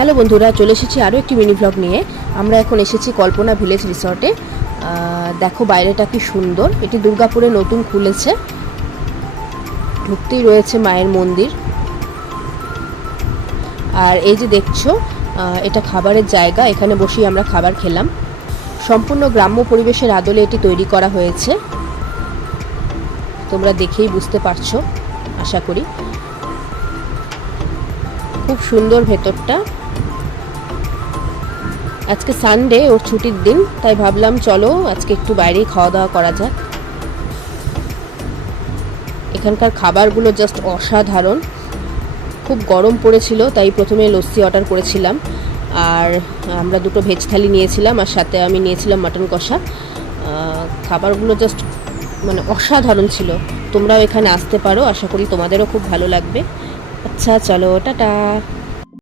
Hello বন্ধুরা, চলে এসেছি আরও একটি মিনি ব্লগ নিয়ে। আমরা এখন এসেছি কল্পনা ভিলেজ রিসর্টে। দেখো বাইরেটা কি সুন্দর। এটি দুর্গাপুরে নতুন খুলেছে। ঢুকতেই রয়েছে মায়ের মন্দির। আর এই যে দেখছো, এটা খাবারের জায়গা। এখানে বসেই আমরা খাবার খেলাম। সম্পূর্ণ গ্রাম্য পরিবেশের আদলে এটি তৈরি করা হয়েছে। তোমরা দেখেই বুঝতে পারছো আশা করি। খুব সুন্দর ভেতরটা। আজকে সানডে, ওর ছুটির দিন, তাই ভাবলাম চলো আজকে একটু বাইরেই খাওয়া দাওয়া করা যাক। এখানকার খাবারগুলো জাস্ট অসাধারণ। খুব গরম পড়েছিল, তাই প্রথমে লস্যি অর্ডার করেছিলাম। আর আমরা দুটো ভেজ থালি নিয়েছিলাম, আর সাথে আমি নিয়েছিলাম মাটন কষা। খাবারগুলো জাস্ট মানে অসাধারণ ছিল। তোমরাও এখানে আসতে পারো, আশা করি তোমাদেরও খুব ভালো লাগবে। আচ্ছা চলো, টাটা।